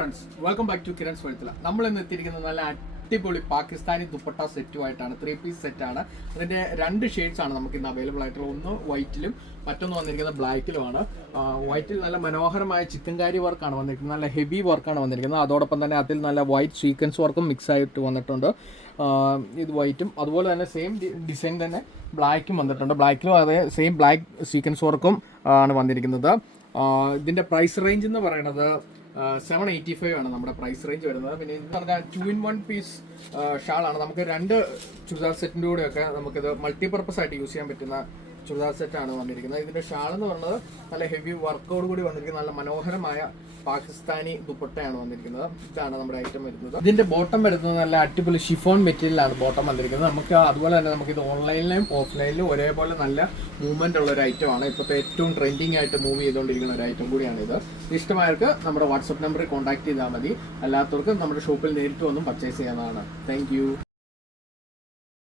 Friends welcome back to Kiran's Veluthila നമ്മൾ ഇന്ന് എത്തിയിരിക്കുന്നത് നല്ല അടിപൊളി പാകിസ്ഥാനി ദുപ്പട്ട സെറ്റുമായിട്ടാണ് ത്രീ പീസ് സെറ്റാണ് ആണ്. അതിന്റെ രണ്ട് ഷെയ്ഡ്സ് ആണ് നമുക്ക് ഇന്ന് അവൈലബിൾ ആയിട്ടുള്ള ഒന്ന് വൈറ്റിലും മറ്റൊന്ന് വന്നിരിക്കുന്നത് ബ്ലാക്കിലുമാണ് വൈറ്റിൽ നല്ല മനോഹരമായ ചിക്കൻകാരി വർക്കാണ് വന്നിരിക്കുന്നത്. നല്ല ഹെവി വർക്കാണ് വന്നിരിക്കുന്നത്. അതോടൊപ്പം തന്നെ അതിൽ നല്ല വൈറ്റ് സീക്വൻസ് വർക്കും മിക്സ് ആയിട്ട് വന്നിട്ടുണ്ട്. ഇത് വൈറ്റും അതുപോലെ തന്നെ സെയിം ഡിസൈൻ തന്നെ ബ്ലാക്കും വന്നിട്ടുണ്ട്. ബ്ലാക്കിലും അതേ സെയിം ബ്ലാക്ക് സീക്വൻസ് വർക്കും ആണ് വന്നിരിക്കുന്നത്. ഇതിന്റെ പ്രൈസ് റേഞ്ച് എന്ന് പറയുന്നത് സെവൻ എയ്റ്റി ഫൈവ് ആണ് നമ്മുടെ പ്രൈസ് റേഞ്ച് വരുന്നത്. പിന്നെ എന്ന് പറഞ്ഞാൽ ടു ഇൻ വൺ പീസ് ഷാളാണ്. നമുക്ക് രണ്ട് ചുരിദാർ സെറ്റിന്റെ കൂടെയൊക്കെ നമുക്കിത് മൾട്ടിപർപ്പസ് ആയിട്ട് യൂസ് ചെയ്യാൻ പറ്റുന്ന ചുരിദാർ സെറ്റാണ് വന്നിരിക്കുന്നത്. ഇതിന്റെ ഷാൾ എന്ന് പറയുന്നത് നല്ല ഹെവി വർക്കോട് കൂടി വന്നിരിക്കുന്ന നല്ല മനോഹരമായ പാകിസ്ഥാനി ദുപ്പട്ടയാണ് വന്നിരിക്കുന്നത്. ഇതാണ് നമ്മുടെ ഐറ്റം വരുന്നത്. ഇതിന്റെ ബോട്ടം വരുന്നത് നല്ല അടിപൊളി ഷിഫോൺ മെറ്റീരിയലാണ് ബോട്ടം വന്നിരിക്കുന്നത്. നമുക്ക് അതുപോലെ തന്നെ നമുക്ക് ഇത് ഓൺലൈനിലും ഓഫ്ലൈനിലും ഒരേപോലെ നല്ല മൂവ്മെന്റ് ഉള്ള ഒരു ഐറ്റം ആണ്. ഇപ്പോഴത്തെ ഏറ്റവും ട്രെൻഡിങ് ആയിട്ട് മൂവ് ചെയ്തുകൊണ്ടിരിക്കുന്ന ഒരു ഐറ്റം കൂടിയാണ് ഇത്. ഇഷ്ടമായവർക്ക് നമ്മുടെ വാട്സപ്പ് നമ്പറിൽ കോൺടാക്ട് ചെയ്താൽ മതി. അല്ലാത്തവർക്ക് നമ്മുടെ ഷോപ്പിൽ നേരിട്ട് വന്നും പർച്ചേസ് ചെയ്യാവുന്നതാണ്. താങ്ക്